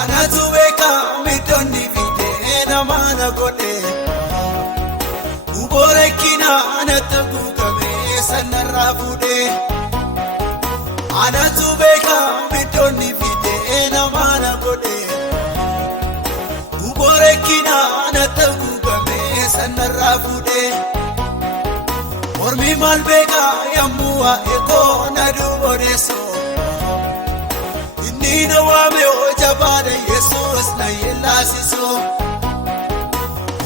Anatu beeka midonni fide namana godhe Uborekina anatu kukame sanarra fude Anatu beeka midonni fide namana godhe Uborekina anatu kukame sanarra fude Ormi mal beeka yammuwa eko nadu bodeso Nina wame ojabane Jesus na yelasiso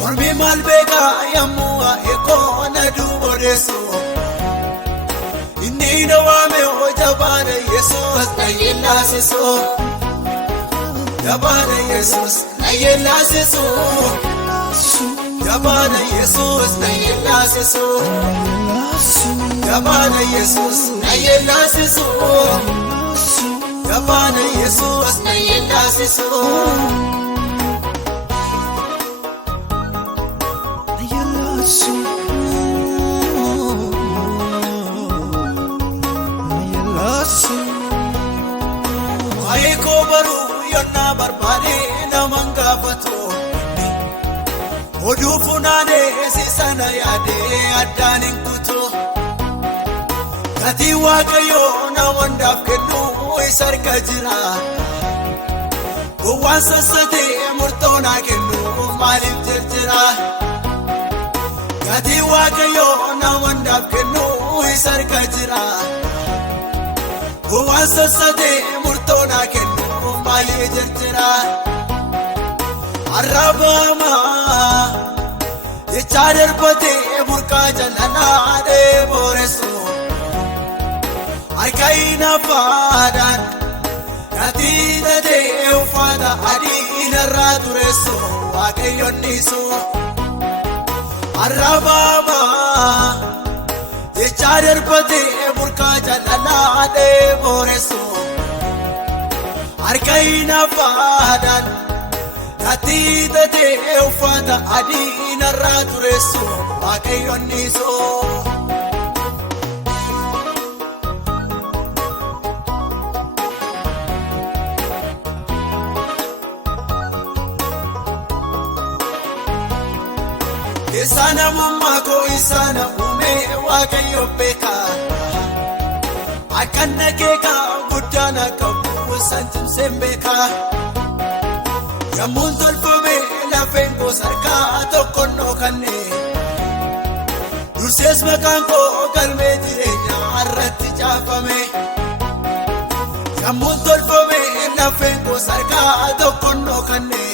Ormi malbeka yamua eko na dubodeso Nina wame ojabane Jesus na yelasiso Yabane Jesus na yelasiso Yabane Jesus na yelasiso Yabane Jesus na yelasiso Yabana Jesus na yelasiso na yelasu na yelasu ay ko baru yonna barbade na mangafato odu funane sisana yade adanin kuto Kati wakayo na wanda kennu isarka jira Uwansa sate murtona kennu malif jirjira Kati wakayo na wanda kennu isarka jira Uwansa sate murtona kennu malif jirjira Arabama Ichadar pate burka jalana de boreso Arkaina fadan Natida de ufada adina radureso Wakayoniso Arababa Yechadar pate burka jalana de boreso Arkaina fadan Natida de ufada adina radureso Wakayoniso Isana mama ko isana ume wakayo beeka Akanna keka gudana kabu santim sembeka Yamun tolfame la fengo sarka tokono kanne Durses makanko galme direnya arratti chafame Yamun tolfame la fengo sarka tokono kanne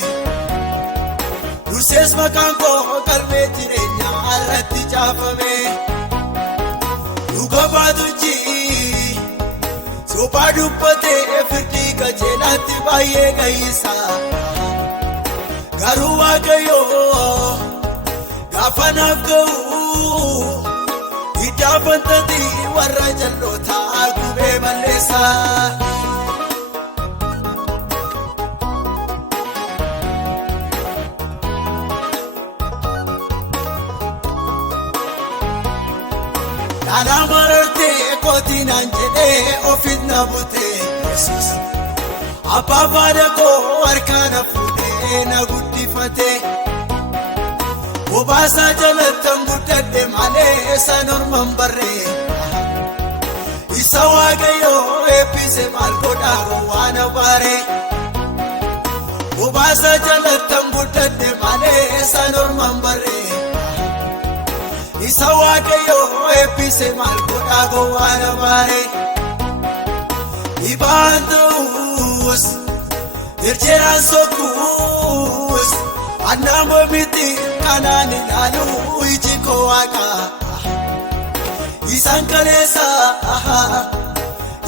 Durses makanko galme direnya arratti chafame Duga baduji Sopa dubbate firdi kajelatti baye gaisa Garu wakayo Gafanaf ga'u Idafantati warra jallota gube malesa Nana mararte kotina njede ofit na bute Jesus Abba fada ko arkana fude na guddifate Obasa jalatan guddadde male sanorman barre Isa wagayo epise mal godaro wana bare Obasa jalatan guddadde male sanorman barre Isa wakayo epise mal godago wana bare Ibantus Irjeran sokus Anamo miti kanani lalu ijiko waka Isan kalesa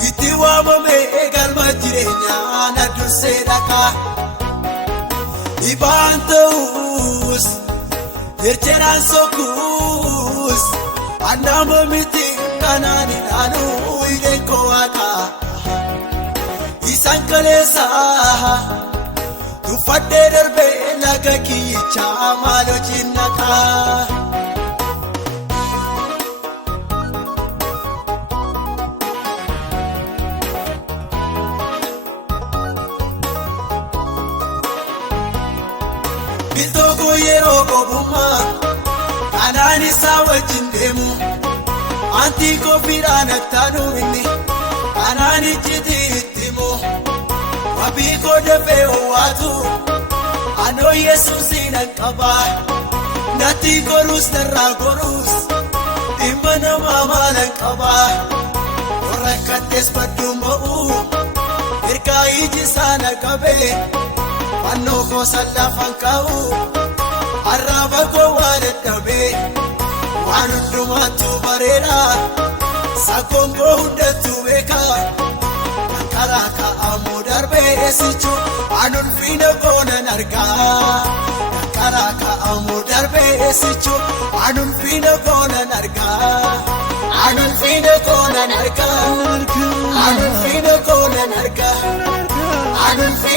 Iti wamame galma jirenya na durse daka Ibantus Irjeran sokus Anamo miti kanani lalu ijiko waka Isan kalesa Tufadde darbe laga kicha malo jinnaka Maamiltooko yeroo gobummaa kanaan isaa wajjin deemu antii kofiidhaan attaanuu inni kanaan ijjitii itti himu wabii koo dafee ho'aatu anoo Yesuusiin hanqabaa natti gorus narraa gorus dhimma namaa maalan qabaa warra akkattees badduun ba'uu ergaa iji saana qabee fannoo koo sallafan ka'u arraaba koo waan dadhabee waan hundumaattuu bareeda sakkoon koo hundattuu beeka karaa ka'amuu darbee eessichu an ulfina koo nan argaa karaa ka'amuu darbee eessichu an ulfina koo nan argaa an ulfina koo nan argaa an ulfina koo nan argaa an ulfina